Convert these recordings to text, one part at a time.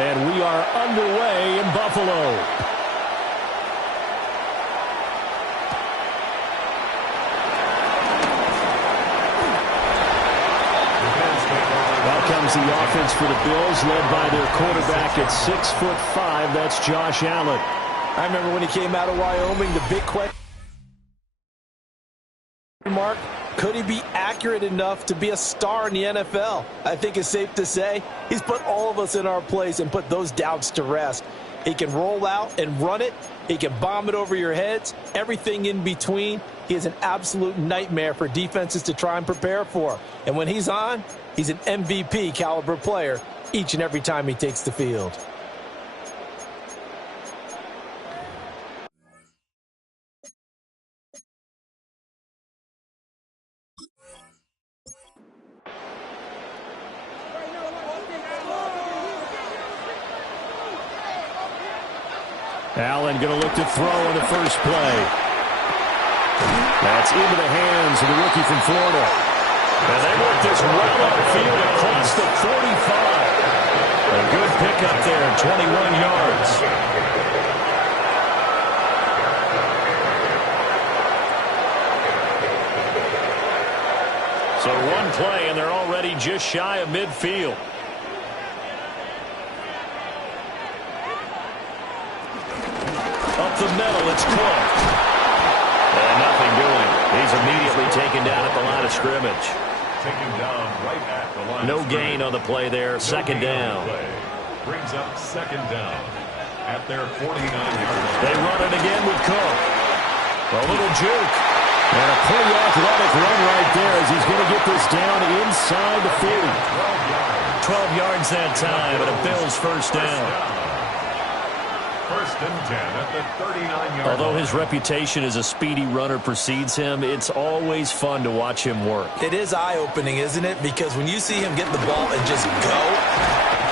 And we are underway in Buffalo. Out comes the offense for the Bills, led by their quarterback at 6'5". That's Josh Allen. I remember when he came out of Wyoming, the big question mark, could he be accurate enough to be a star in the NFL? I think it's safe to say he's put all of us in our place and put those doubts to rest. He can roll out and run it. He can bomb it over your heads. Everything in between. He is an absolute nightmare for defenses to try and prepare for. And when he's on, he's an MVP caliber player each and every time he takes the field. Allen going to look to throw on the first play. That's into the hands of the rookie from Florida. And they work this well upfield across the 45. A good pickup there, 21 yards. So one play, and they're already just shy of midfield. Up the middle, it's Cook. And nothing doing. He's immediately taken down at the line of scrimmage. Taken down right at the line. No gain on the play there. Second down. Brings up second down at their 49-yard line. They run it again with Cook. A little juke. And a pretty athletic run right there as he's going to get this down inside the 40. 12 yards that time, and a Bills first down. First and 10 at the 39-yard line. Although his reputation as a speedy runner precedes him, it's always fun to watch him work. It is eye-opening, isn't it? Because when you see him get the ball and just go,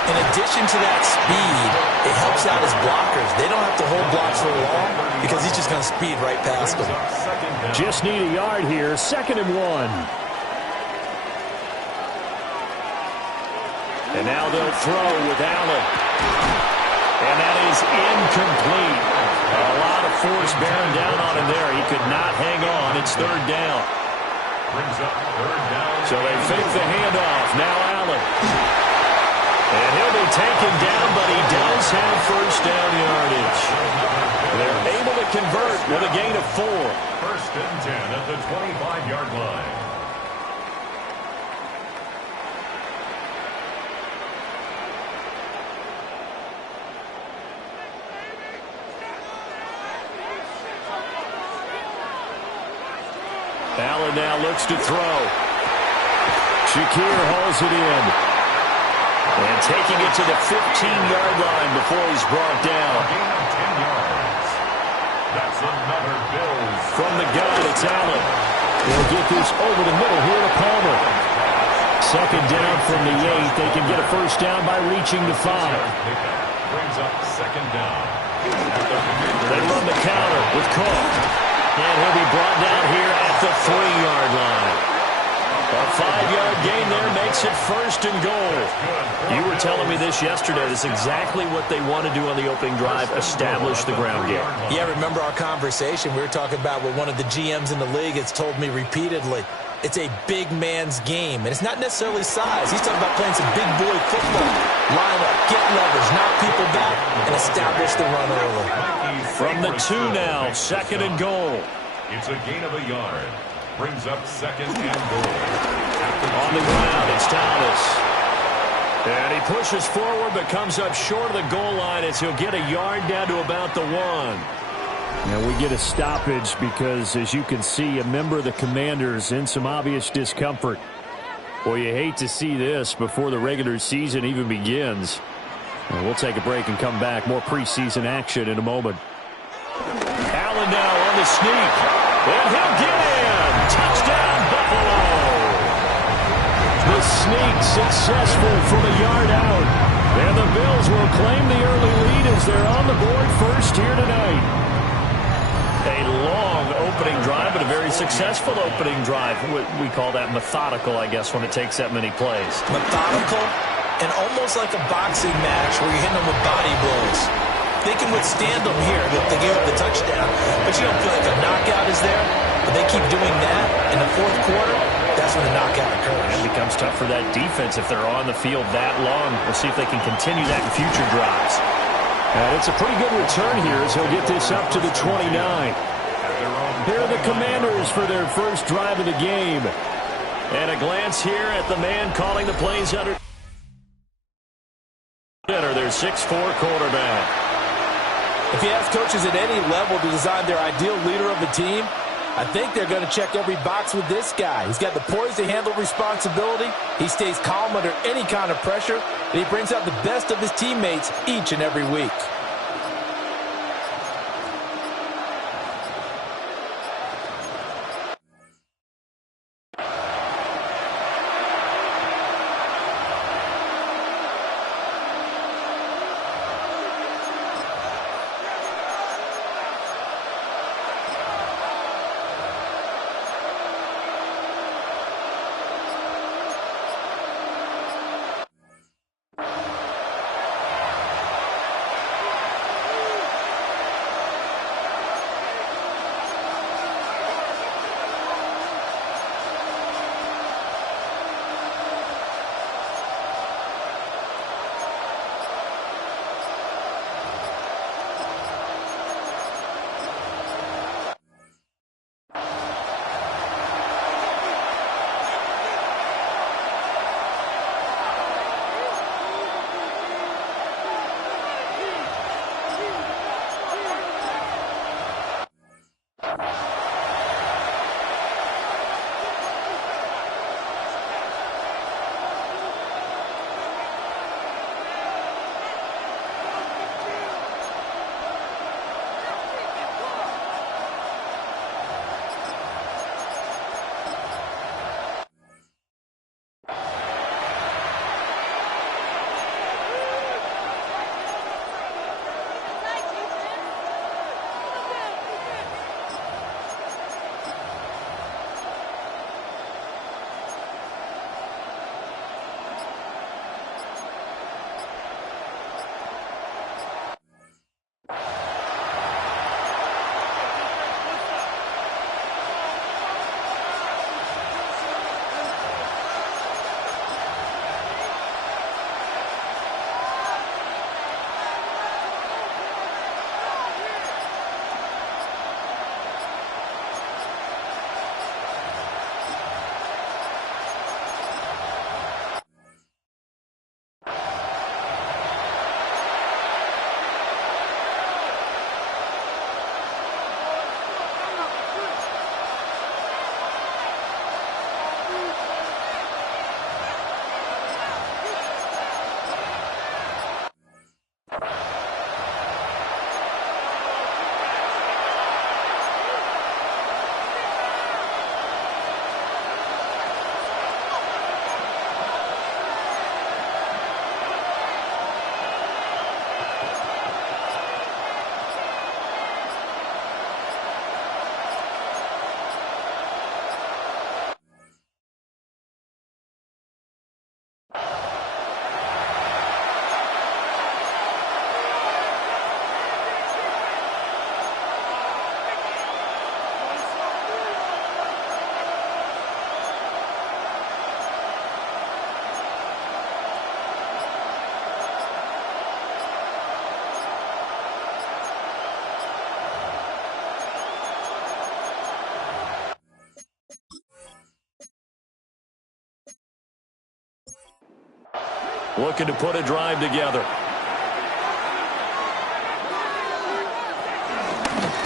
in addition to that speed, it helps out his blockers. They don't have to hold blocks for long because he's just going to speed right past them. Just need a yard here. 2nd and 1. And now they'll throw with Allen. And that is incomplete. A lot of force bearing down on him there. He could not hang on. It's 3rd down. Brings up 3rd down. So they fake the handoff. Now Allen. And he'll be taken down, but he does have first down yardage. They're able to convert with a gain of 4. First and 10 at the 25-yard line. Allen now looks to throw. Shakir hauls it in. And taking it to the 15-yard line before he's brought down. Gain of 10 yards. That's another Bills. From the gun, it's Allen. They'll get this over the middle here to Palmer. 2nd down from the 8. They can get a first down by reaching the 5. Brings up 2nd down. They run the counter with Cook. And he'll be brought down here at the 3-yard line. A 5-yard gain there makes it 1st and goal. You were telling me this yesterday. This is exactly what they want to do on the opening drive, establish the ground game. Yeah, remember our conversation. We were talking about what one of the GMs in the league has told me repeatedly. It's a big man's game, and it's not necessarily size. He's talking about playing some big boy football. Line up, get leverage, knock people back, and establish the run early. From the 2 now, 2nd and goal. It's a gain of a yard. Brings up 2nd and goal. On the ground, it's Thomas. And he pushes forward, but comes up short of the goal line as he'll get a yard down to about the 1. And we get a stoppage because, as you can see, a member of the Commanders in some obvious discomfort. Well, you hate to see this before the regular season even begins. And we'll take a break and come back. More preseason action in a moment. Allen now on the sneak. And he'll get in. Touchdown, Buffalo. The sneak successful from a yard out. And the Bills will claim the early lead as they're on the board first here tonight. A long opening drive, but a very successful opening drive. We call that methodical, I guess, when it takes that many plays. Methodical and almost like a boxing match where you're hitting them with body blows. They can withstand them here if they give up the touchdown, but you don't feel like a knockout is there. But they keep doing that in the fourth quarter, that's when the knockout occurs. It becomes tough for that defense if they're on the field that long. We'll see if they can continue that in future drives. And it's a pretty good return here as he'll get this up to the 29. Here are the Commanders for their first drive of the game. And a glance here at the man calling the plays under their 6'4" quarterback. If you ask coaches at any level to design their ideal leader of a team, I think they're going to check every box with this guy. He's got the poise to handle responsibility. He stays calm under any kind of pressure, and he brings out the best of his teammates each and every week. Looking to put a drive together.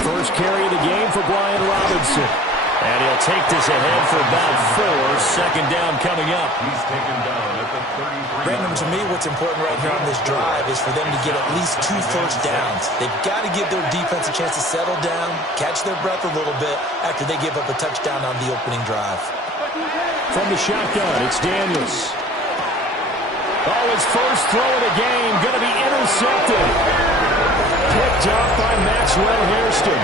First carry of the game for Brian Robinson. And he'll take this ahead for about 4. Second down coming up. He's taken down at the 33. Brandon, to me, what's important right here on this drive is for them to get at least 2 first downs. They've got to give their defense a chance to settle down, catch their breath a little bit after they give up a touchdown on the opening drive. From the shotgun, it's Daniels. Oh, his first throw of the game going to be intercepted. Picked up by Maxwell Hairston.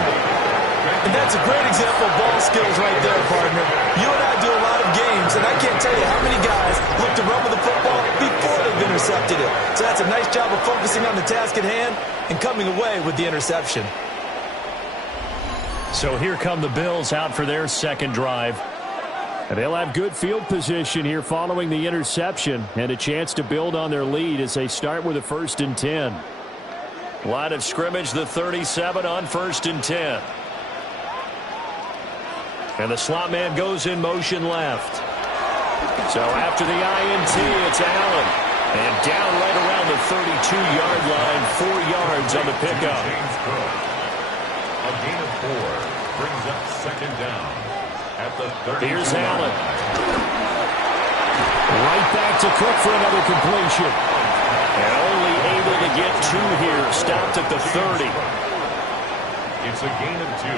And that's a great example of ball skills right there, partner. You and I do a lot of games, and I can't tell you how many guys look to run with the football before they've intercepted. intercepted it. So that's a nice job of focusing on the task at hand and coming away with the interception. So here come the Bills out for their second drive. And they'll have good field position here following the interception and a chance to build on their lead as they start with a 1st and 10. Line of scrimmage, the 37 on 1st and 10. And the slot man goes in motion left. So after the INT, it's Allen. And down right around the 32-yard line, 4 yards on the pickup. A gain of 4 brings up 2nd down at the 30. Here's Allen. Right back to Cook for another completion. And only able to get 2 here. Stopped at the 30. It's a gain of 2.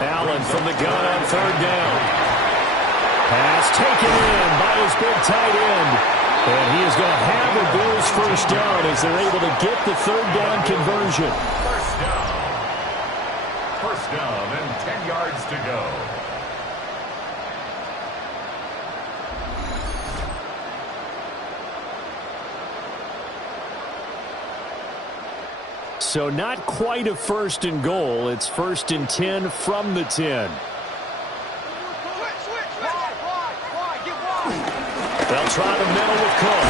Allen from the gun on 3rd down. Pass taken in by his big tight end. And he is going to have the Bills 1st down as they're able to get the 3rd down conversion. 1st down and 10 yards to go. So not quite a 1st and goal. It's 1st and 10 from the 10. They'll try the middle with Cook.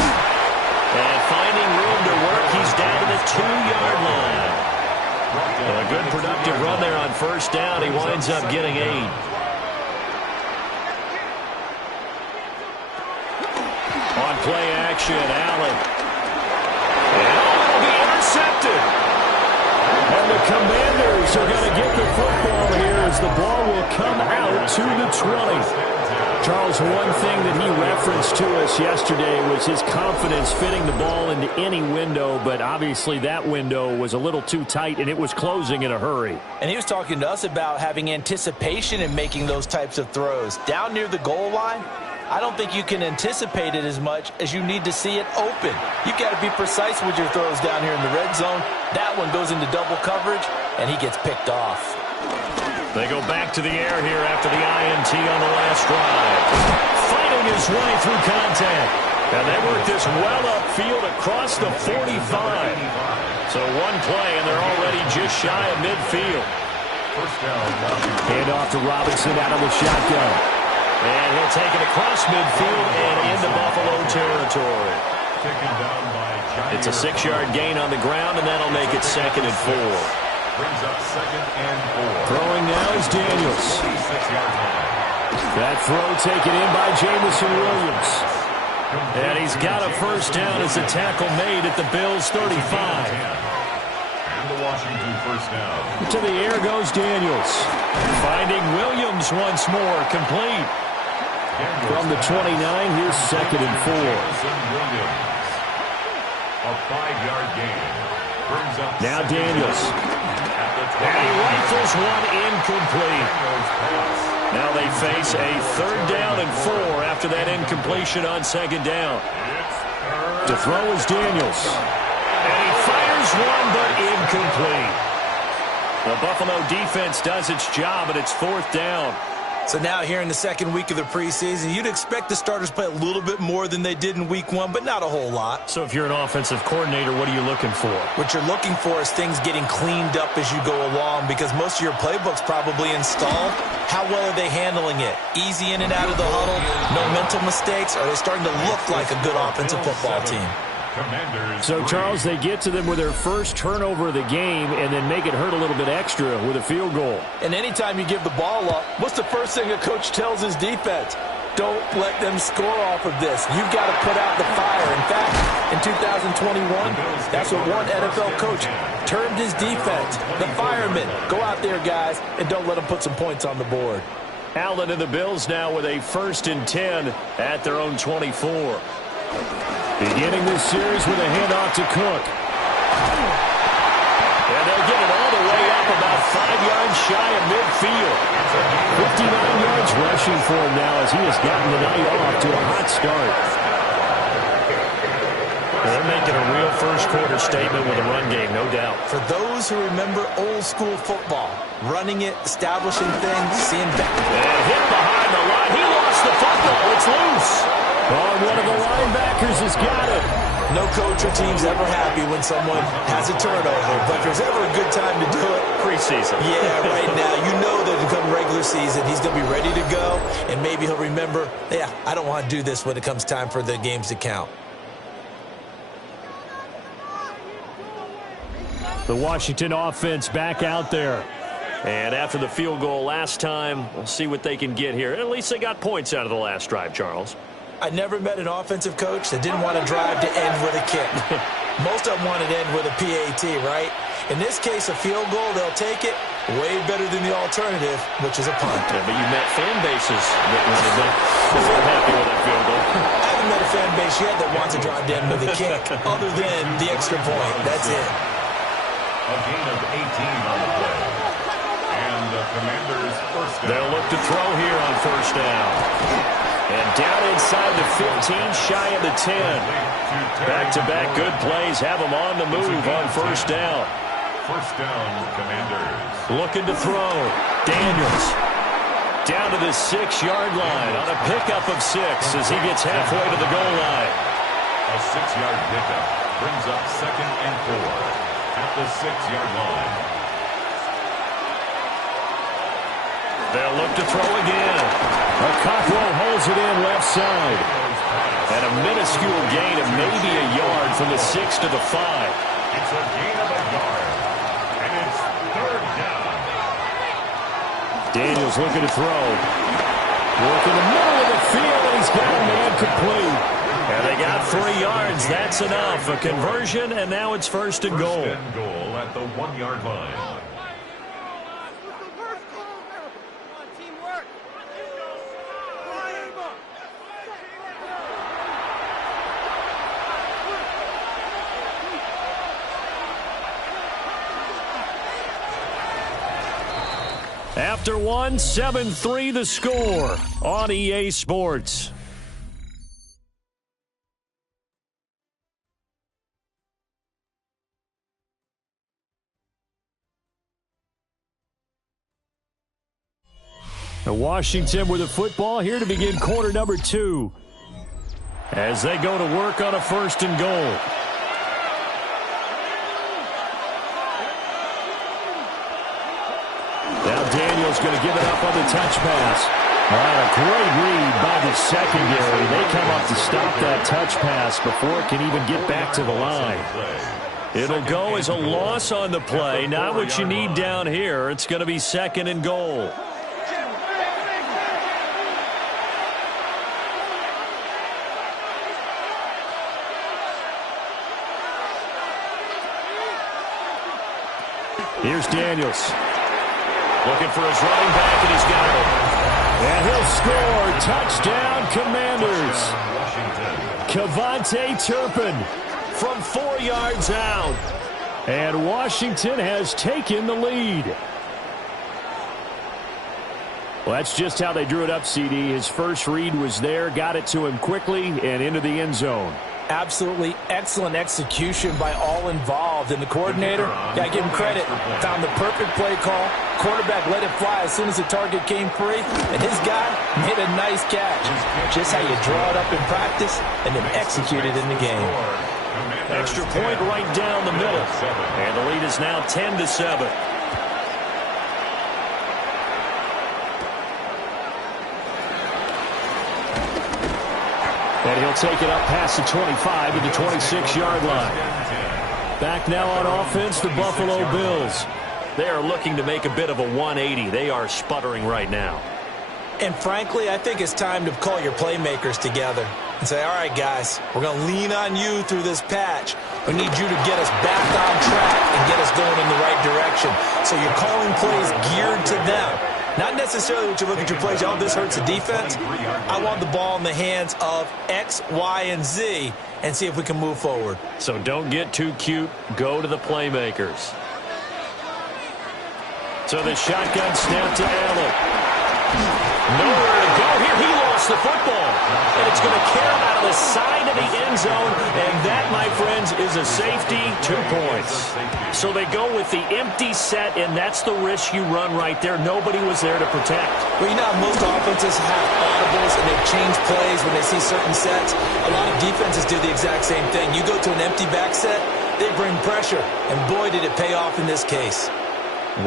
And finding room to work, he's down to the 2-yard line. A good productive run there on 1st down. He winds up getting 8. On play action, Allen. And it'll be intercepted. And the Commanders are going to get the football here as the ball will come out to the 20. Charles, one thing that he referenced to us yesterday was his confidence fitting the ball into any window, but obviously that window was a little too tight and it was closing in a hurry. And he was talking to us about having anticipation in making those types of throws. Down near the goal line, I don't think you can anticipate it as much as you need to see it open. You've got to be precise with your throws down here in the red zone. That one goes into double coverage, and he gets picked off. They go back to the air here after the INT on the last drive. Fighting his way through contact. And they work this well upfield across the 45. So one play, and they're already just shy of midfield. 1st down. Hand off to Robinson out of the shotgun. And he'll take it across midfield and into Buffalo territory. Taken down by It's a 6-yard gain on the ground, and that'll make it 2nd and 4. Brings up 2nd and 4. Throwing now is Daniels. 6-yard line. That throw taken in by Jamison Williams. And he's got a 1st down as the tackle made at the Bills' 35. And the Washington 1st down. To the air goes Daniels. Finding Williams once more, complete. From the 29, here's 2nd and 4. A 5-yard gain. Brings up Now Daniels. And he rifles one incomplete. Now they face a 3rd down and 4 after that incompletion on 2nd down. To throw is Daniels. And he fires one, but incomplete. The Buffalo defense does its job, and it's 4th down. So now here in the 2nd week of the preseason, you'd expect the starters play a little bit more than they did in week 1, but not a whole lot. So if you're an offensive coordinator, what are you looking for? What you're looking for is things getting cleaned up as you go along, because most of your playbook's probably installed. How well are they handling it? Easy in and out of the huddle? No mental mistakes? Are they starting to look like a good offensive football team? So, Charles, they get to them with their first turnover of the game and then make it hurt a little bit extra with a field goal. And anytime you give the ball up, what's the first thing a coach tells his defense? Don't let them score off of this. You've got to put out the fire. In fact, in 2021, that's what one NFL coach termed his defense. The firemen. Go out there, guys, and don't let them put some points on the board. Allen and the Bills now with a 1st and 10 at their own 24. Beginning this series with a handoff to Cook. And they'll get it all the way up about 5 yards shy of midfield. 59 yards rushing for him now as he has gotten the night off to a hot start. They're making a real first-quarter statement with a run game, no doubt. For those who remember old-school football, running it, establishing things, seeing back. And hit behind the line. He lost the football. It's loose. Oh, one of the linebackers has got it. No coach or team's ever happy when someone has a turnover, but if there's ever a good time to do it, preseason. Yeah, right now. You know that come regular season, he's going to be ready to go, and maybe he'll remember, yeah, I don't want to do this when it comes time for the games to count. The Washington offense back out there. And after the field goal last time, we'll see what they can get here. At least they got points out of the last drive, Charles. I never met an offensive coach that didn't want to drive to end with a kick. Most of them wanted to end with a PAT, right? In this case, a field goal, they'll take it. Way better than the alternative, which is a punt. Yeah, but you met fan bases that wanted to be happy with that field goal. I haven't met a fan base yet that wants to drive to end with a kick, other than the extra point. That's it. A gain of 18 on the play. And the Commanders' first down. They'll look to throw here on first down. And down inside the 15, shy of the 10. Back-to-back good plays have them on the move on first down. First down, Commanders. Looking to throw. Daniels down to the 6-yard line on a pickup of 6 as he gets halfway to the goal line. A 6-yard pickup brings up 2nd and 4 at the 6-yard line. They'll look to throw again. Okafo holds it in left side. And a minuscule gain of maybe a yard from the 6 to the 5. It's a gain of a yard. And it's 3rd down. Daniels looking to throw. Work in the middle of the field, and he's got a man complete. And they got 3 yards. That's enough. A conversion, and now it's first and goal. First and goal at the 1-yard line. After 1, 7-3 the score on EA Sports. Now Washington with the football here to begin quarter number 2 as they go to work on a first and goal. Now Daniels going to give it up on the touch pass. All right, a great read by the secondary. They come up to stop that touch pass before it can even get back to the line. It'll go as a loss on the play. Not what you need down here. It's going to be 2nd and goal. Here's Daniels. Looking for his running back, and he's got it. And he'll score. Touchdown, Commanders. Kevontae Turpin from 4 yards out. And Washington has taken the lead. Well, that's just how they drew it up, CD. His first read was there, got it to him quickly, and into the end zone. Absolutely excellent execution by all involved. And the coordinator, got to give him credit, found the perfect play call. Quarterback let it fly as soon as the target came free. And his guy made a nice catch. Just how you draw it up in practice and then execute it in the game. Extra point right down the middle. And the lead is now 10-7. And he'll take it up past the 25 to the 26-yard line. Back now on offense, the Buffalo Bills. They are looking to make a bit of a 180. They are sputtering right now. And frankly, I think it's time to call your playmakers together and say, all right, guys, we're going to lean on you through this patch. We need you to get us back on track and get us going in the right direction. So you're calling plays geared to them. Not necessarily what you look at your plays, oh, this hurts the defense. I want the ball in the hands of X, Y, and Z and see if we can move forward. So don't get too cute. Go to the playmakers. So the shotgun snap to Allen. Nowhere to go here. He lost the football. And it's going to carry him out of the side of the end end zone, and that, my friends, is a safety, 2 points. So they go with the empty set, and that's the risk you run right there. Nobody was there to protect. Well, you know how most offenses have audibles and they change plays when they see certain sets? A lot of defenses do the exact same thing. You go to an empty back set, they bring pressure, and boy, did it pay off in this case.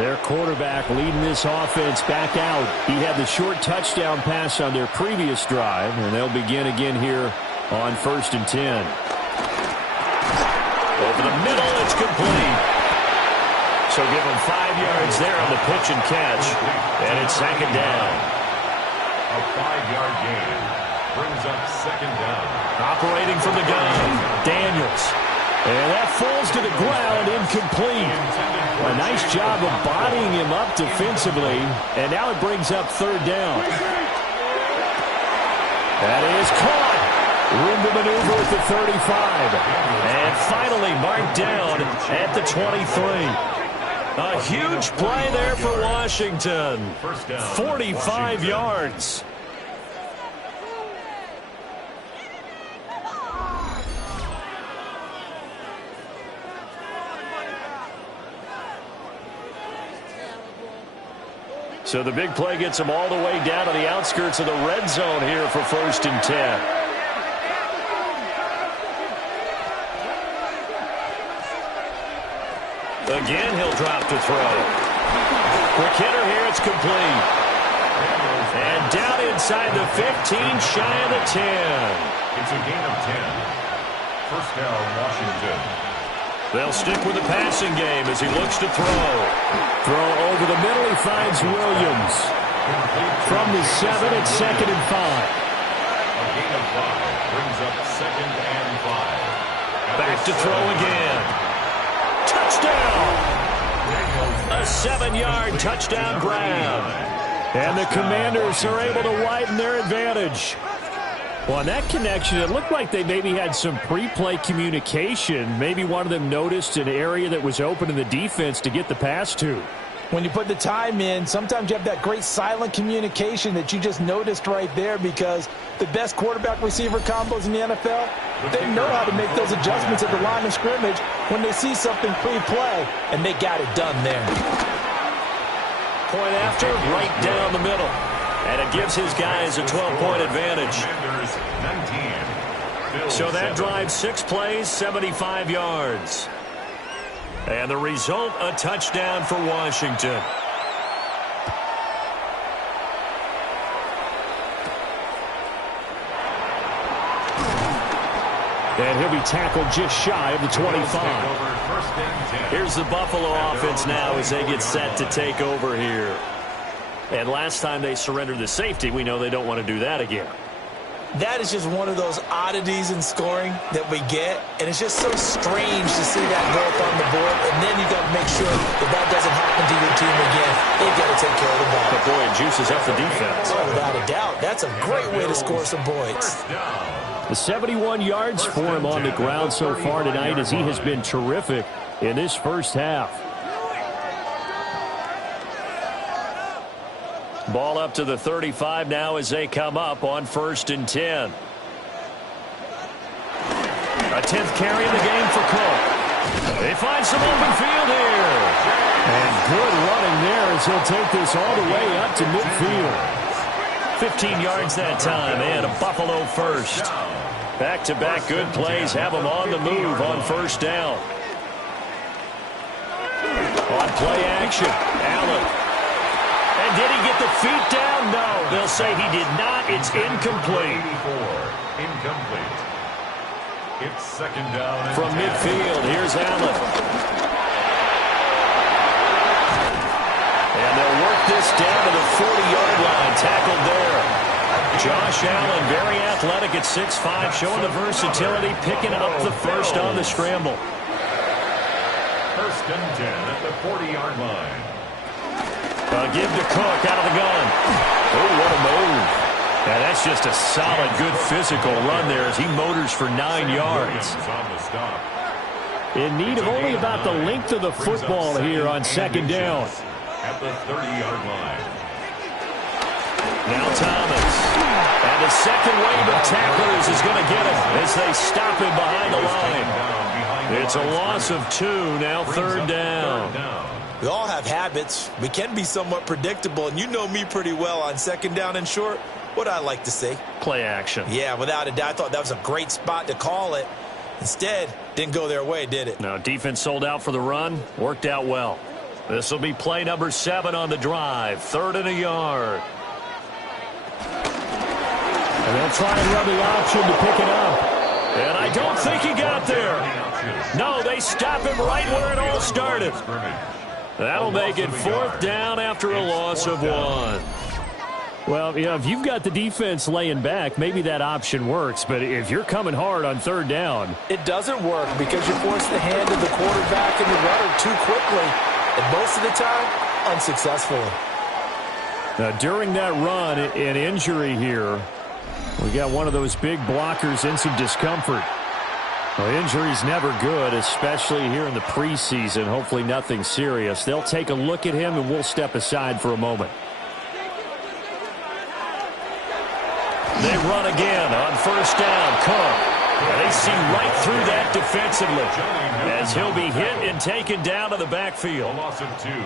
Their quarterback leading this offense back out. He had the short touchdown pass on their previous drive, and they'll begin again here on 1st and 10. Over the middle, it's complete. So give them 5 yards there on the pitch and catch, and it's 2nd down. A 5-yard gain brings up 2nd down. Operating from the gun, Daniels. And that falls to the ground, incomplete. A nice job of bodying him up defensively, and now it brings up 3rd down. That is caught. Room to maneuver at the 35. And finally marked down at the 23. A huge play there for Washington. 45 yards. So the big play gets them all the way down to the outskirts of the red zone here for 1st and 10. Again, he'll drop to throw. Quick hitter here, it's complete. And down inside the 15, shy of the 10. It's a gain of 10. 1st down, Washington. They'll stick with the passing game as he looks to throw. Throw over the middle, he finds Williams. From the 7, it's 2nd and 5. A gain of 5 brings up 2nd and 5. Back to throw again. Touchdown! A 7-yard touchdown grab. And the Commanders are able to widen their advantage. Well, on that connection, it looked like they maybe had some pre-play communication. Maybe one of them noticed an area that was open in the defense to get the pass to. When you put the time in, sometimes you have that great silent communication that you just noticed right there, because the best quarterback-receiver combos in the NFL, they know how to make those adjustments at the line of scrimmage when they see something pre-play, and they got it done there. Point after, right down the middle. And it gives his guys a 12-point advantage. So that drive, 6 plays, 75 yards. And the result, a touchdown for Washington. And he'll be tackled just shy of the 25. Here's the Buffalo offense now as they get set to take over here. And last time they surrendered the safety, we know they don't want to do that again. That is just one of those oddities in scoring that we get, and it's just so strange to see that go up on the board, and then you got to make sure that doesn't happen to your team again. They've got to take care of the ball. But boy, it juices up the defense. Oh, without a doubt. That's a great way to score some points. The 71 yards for him on the ground so far tonight, as he has been terrific in this first half. Ball up to the 35 now as they come up on 1st and 10. A 10th carry in the game for Cook. They find some open field here. And good running there as he'll take this all the way up to midfield. 15 yards that time, and a Buffalo first. Back-to-back good plays have them on the move on 1st down. On play action, Allen. And did he get the feet down? No. They'll say he did not. It's incomplete. Incomplete. It's 2nd down. From midfield, here's Allen. And they'll work this down to the 40-yard line. Tackled there. Josh Allen, very athletic at 6'5", showing the versatility, picking up the first on the scramble. 1st and 10 at the 40-yard line. Give to Cook out of the gun. Oh, what a move. And that's just a solid, good physical run there as he motors for 9 yards. In need of only about the length of the football here on 2nd down. At the 30-yard line. Now Thomas. And the second wave of tacklers is going to get him as they stop him behind the line. It's a loss of 2, now third down. We all have habits. We can be somewhat predictable, and you know me pretty well on second down and short. What I like to say? Play action. Yeah, without a doubt. I thought that was a great spot to call it. Instead, didn't go their way, did it? No, defense sold out for the run. Worked out well. This will be play number 7 on the drive. 3rd and a yard. And they'll try and run the option to pick it up. And I don't think he got there. No, they stop him right where it all started. That'll make it 4th down after a loss of 1. Well, you know, if you've got the defense laying back, maybe that option works. But if you're coming hard on 3rd down, it doesn't work because you force the hand of the quarterback and the runner too quickly. And most of the time, unsuccessfully. Now, during that run, an injury here. We got one of those big blockers in some discomfort. Well, injury's never good, especially here in the preseason. Hopefully nothing serious. They'll take a look at him, and we'll step aside for a moment. They run again on 1st down. Cook. And they see right through that defensively as he'll be hit and taken down to the backfield.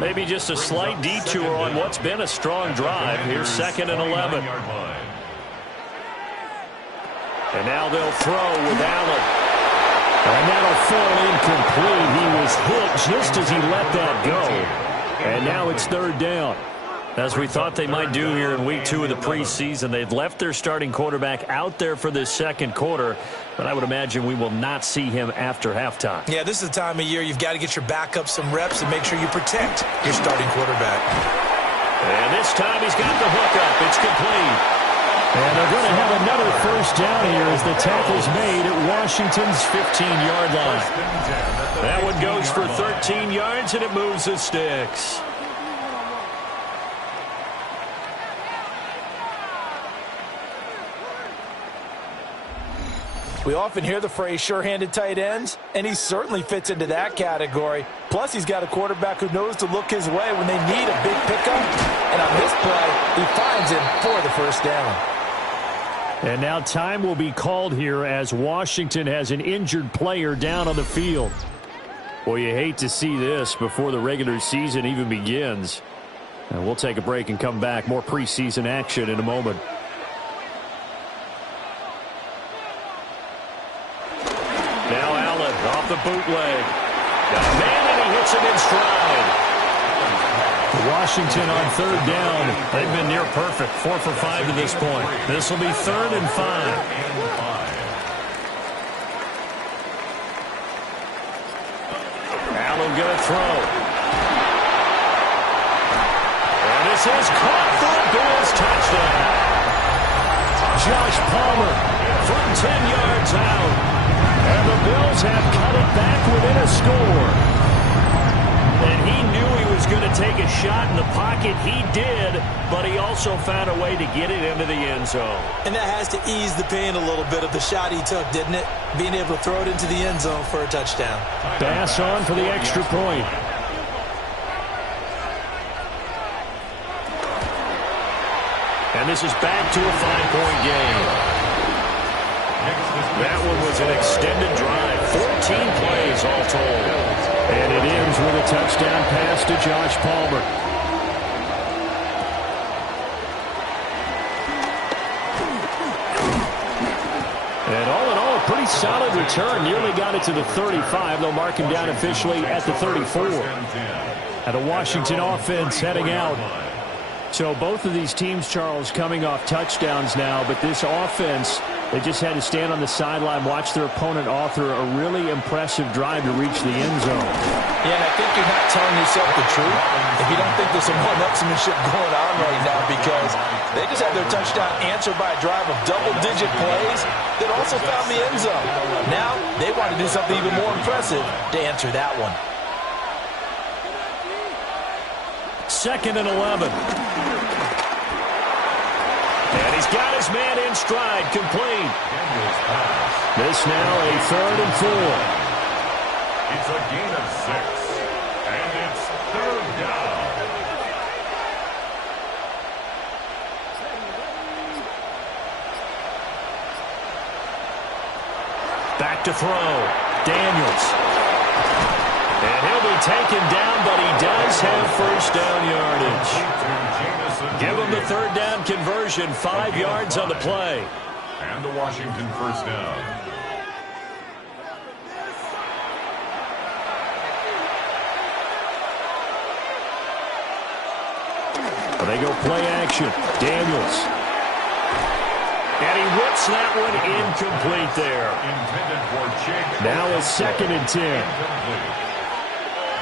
Maybe just a slight detour on what's been a strong drive. Here's 2nd and 11. And now they'll throw with Allen. And that'll fall incomplete. He was hit just as he let that go. And now it's 3rd down. As we thought they might do here in week 2 of the preseason, they've left their starting quarterback out there for this 2nd quarter, but I would imagine we will not see him after halftime. Yeah, this is the time of year you've got to get your backup some reps and make sure you protect your starting quarterback. And this time he's got the hook up. It's complete. And they're going to have another 1st down here as the tackle's made at Washington's 15-yard line. That one goes for 13 yards, and it moves the sticks. We often hear the phrase sure-handed tight ends, and he certainly fits into that category. Plus, he's got a quarterback who knows to look his way when they need a big pickup. And on this play, he finds him for the 1st down. And now time will be called here as Washington has an injured player down on the field. Boy, you hate to see this before the regular season even begins. And we'll take a break and come back. More preseason action in a moment. Now Allen off the bootleg. Got a man, and he hits him in stride. Washington on 3rd down. They've been near perfect. 4 for 5 to this point. This will be 3rd and 5. Allen going to throw. And this is caught for a Bills touchdown. Josh Palmer from 10 yards out. And the Bills have cut it back within a score. And he knew he was going to take a shot in the pocket. He did, but he also found a way to get it into the end zone. And that has to ease the pain a little bit of the shot he took, didn't it? Being able to throw it into the end zone for a touchdown. Bass on for the extra point. And this is back to a 5-point game. That one was an extended drive. 14 plays all told. And it ends with a touchdown pass to Josh Palmer. And all in all, a pretty solid return. Nearly got it to the 35. They'll mark him down officially at the 34. And a Washington offense heading out. So both of these teams, Charles, coming off touchdowns now, but this offense, they just had to stand on the sideline, watch their opponent author a really impressive drive to reach the end zone. Yeah, and I think you're not telling yourself the truth if you don't think there's some one-upsmanship going on right now, because they just had their touchdown answered by a drive of double-digit plays that also found the end zone. Now they want to do something even more impressive to answer that one. 2nd and 11. And he's got his man in stride, complete. This now a 3rd and 4. It's a gain of 6, and it's 3rd down. Back to throw. Daniels. And he'll be taken down, but he does have first down yardage. Give him the third down conversion, 5 yards on the play. And the Washington first down. They go play action. Daniels. And he whips that one incomplete there. Now a 2nd and 10.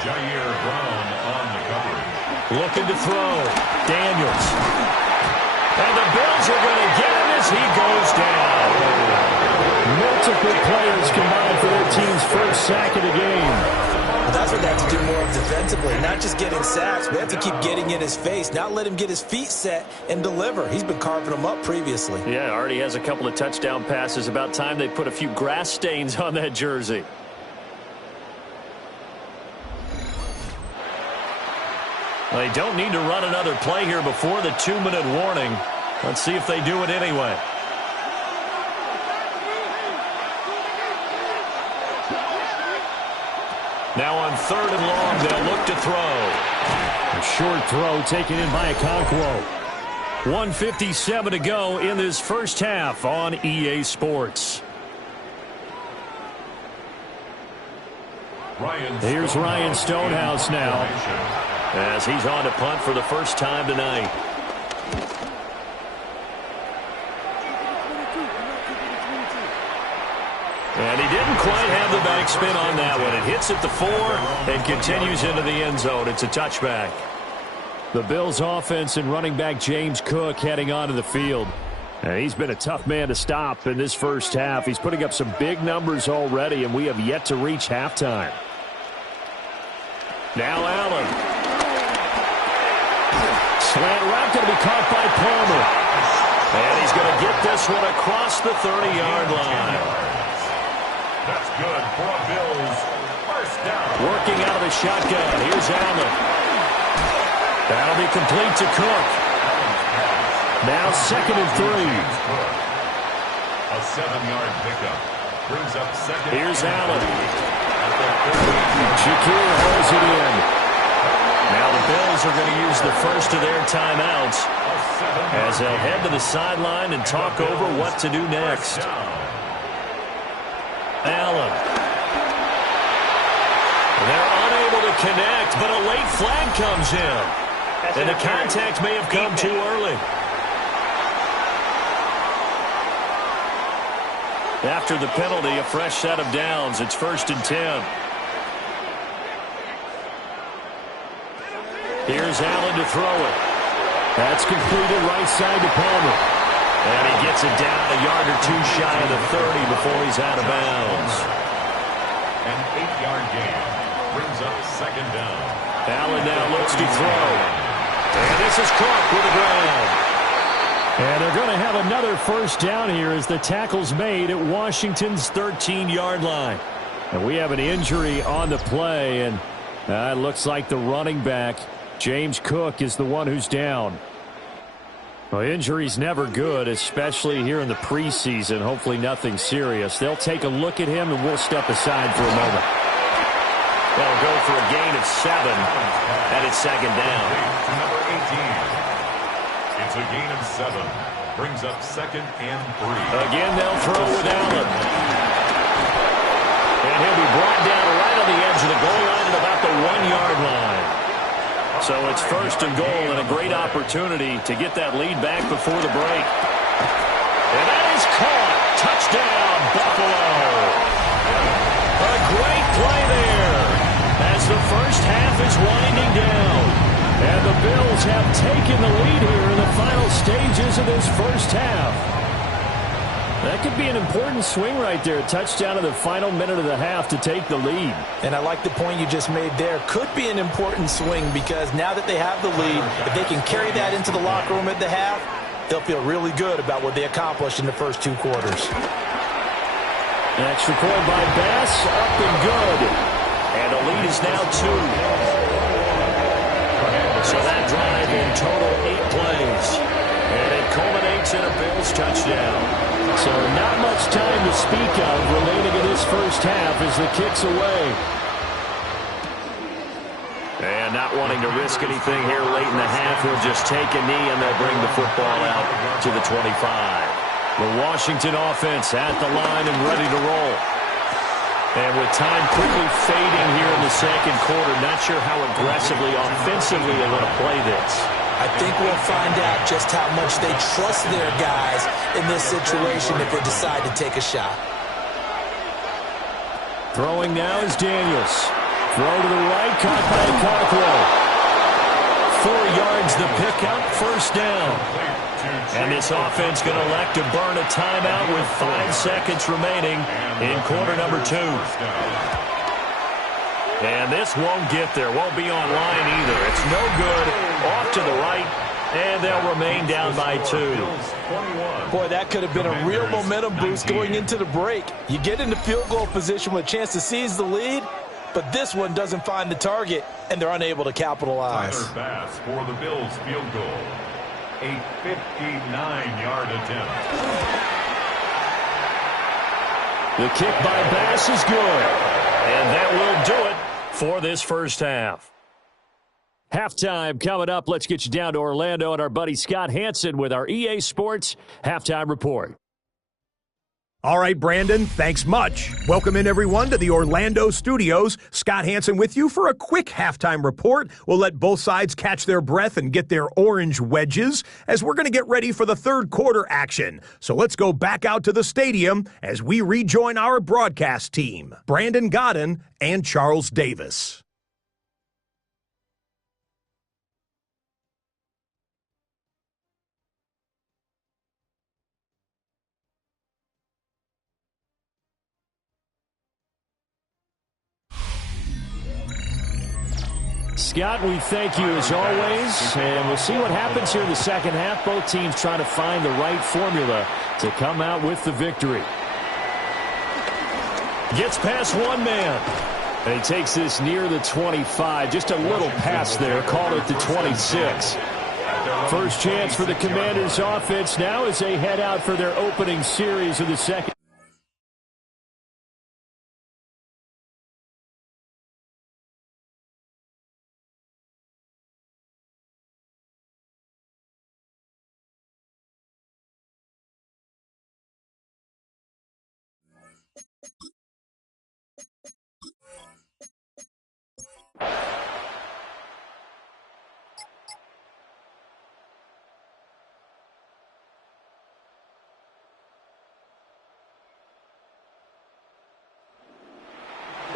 Jair Brown on the coverage. Looking to throw. Daniels. And the Bills are going to get him as he goes down. Multiple players combined for their team's first sack of the game. Well, that's what they have to do more of defensively, not just getting sacks. We have to keep getting in his face, not let him get his feet set and deliver. He's been carving them up previously. Yeah, already has a couple of touchdown passes. About time they put a few grass stains on that jersey. They don't need to run another play here before the 2-minute warning. Let's see if they do it anyway. Now on 3rd and long, they'll look to throw. A short throw taken in by Okonkwo. 1:57 to go in this first half on EA Sports. Here's Ryan Stonehouse now, as he's on to punt for the first time tonight. And he didn't quite have the backspin on that one. It hits at the 4 and continues into the end zone. It's a touchback. The Bills offense and running back James Cook heading onto the field. And he's been a tough man to stop in this first half. He's putting up some big numbers already, and we have yet to reach halftime. Now Allen. Slant route going to be caught by Palmer. And he's going to get this one across the 30-yard line. That's good for a Bills first down. Working out of the shotgun. Here's Allen. That'll be complete to Cook. Now 2nd and 3. A 7-yard pickup brings up 2nd. Here's Allen. Shakir holds it in. Now the Bills are going to use the first of their timeouts as they'll head to the sideline and talk over what to do next. Allen. They're unable to connect, but a late flag comes in. And the contact may have come too early. After the penalty, a fresh set of downs. It's 1st and 10. Here's Allen to throw it. That's completed right side to Palmer. And he gets it down a yard or 2 shy of the 30 before he's out of bounds. An 8-yard gain brings up 2nd down. Allen now looks to throw. And this is Cook with the ground. And they're going to have another first down here as the tackle's made at Washington's 13-yard line. And we have an injury on the play, and it looks like the running back, James Cook, is the one who's down. Well, injury's never good, especially here in the preseason. Hopefully nothing serious. They'll take a look at him, and we'll step aside for a moment. They'll go for a gain of 7, and it's 2nd down. Number 18. It's a gain of 7. Brings up 2nd and 3. Again, they'll throw with Allen. And he'll be brought down right on the edge of the goal line at about the 1-yard line. So it's 1st and goal and a great opportunity to get that lead back before the break. And that is caught. Touchdown, Buffalo. A great play there as the first half is winding down. And the Bills have taken the lead here in the final stages of this first half. That could be an important swing right there. Touchdown in the final minute of the half to take the lead. And I like the point you just made there. Could be an important swing because now that they have the lead, if they can carry that into the locker room at the half, they'll feel really good about what they accomplished in the first 2 quarters. An extra point by Bass, up and good. And the lead is now 2. So that drive in total 8 plays. And it culminates in a Bills touchdown. So not much time to speak of remaining in this first half as the kick's away. And not wanting to risk anything here late in the half, he'll just take a knee and they'll bring the football out to the 25. The Washington offense at the line and ready to roll. And with time quickly fading here in the second quarter, not sure how aggressively, offensively they want to play this. I think we'll find out just how much they trust their guys in this situation if they decide to take a shot. Throwing now is Daniels. Throw to the right, caught by Cockrell. 4 yards the pickup, first down. And this offense going to elect to burn a timeout with 5 seconds remaining in quarter number 2. And this won't get there, won't be online either. It's no good, off to the right, and they'll remain down by 2. Boy, that could have been a real momentum boost going into the break. You get into field goal position with a chance to seize the lead, but this one doesn't find the target, and they're unable to capitalize. Tyler Bass for the Bills field goal. A 59-yard attempt. The kick by Bass is good. And that will do it for this first half. Halftime coming up. Let's get you down to Orlando and our buddy Scott Hansen with our EA Sports Halftime Report. All right, Brandon, thanks much. Welcome in, everyone, to the Orlando studios. Scott Hansen with you for a quick halftime report. We'll let both sides catch their breath and get their orange wedges as we're going to get ready for the third quarter action. So let's go back out to the stadium as we rejoin our broadcast team, Brandon Godden and Charles Davis. Scott, we thank you as always, and we'll see what happens here in the second half. Both teams trying to find the right formula to come out with the victory. Gets past one man, and he takes this near the 25. Just a little pass there, called it the 26. First chance for the Commanders' offense now as they head out for their opening series of the second.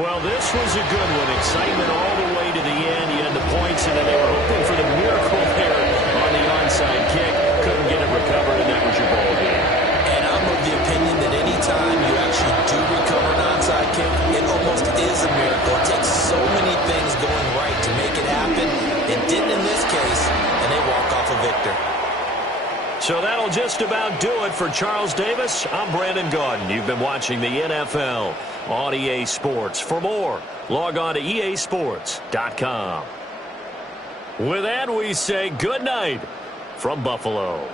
Well, this was a good one. Excitement all the way to the end. You had the points, and then they were hoping for the miracle there on the onside kick. Couldn't get it recovered, and that was your ball game. And I'm of the opinion that any time you actually do recover an onside kick, it almost is a miracle. It takes so many things going right to make it happen. It didn't in this case, and they walk off a victor. So that'll just about do it for Charles Davis. I'm Brandon Gaudin. You've been watching the NFL on EA Sports. For more, log on to easports.com. With that, we say good night from Buffalo.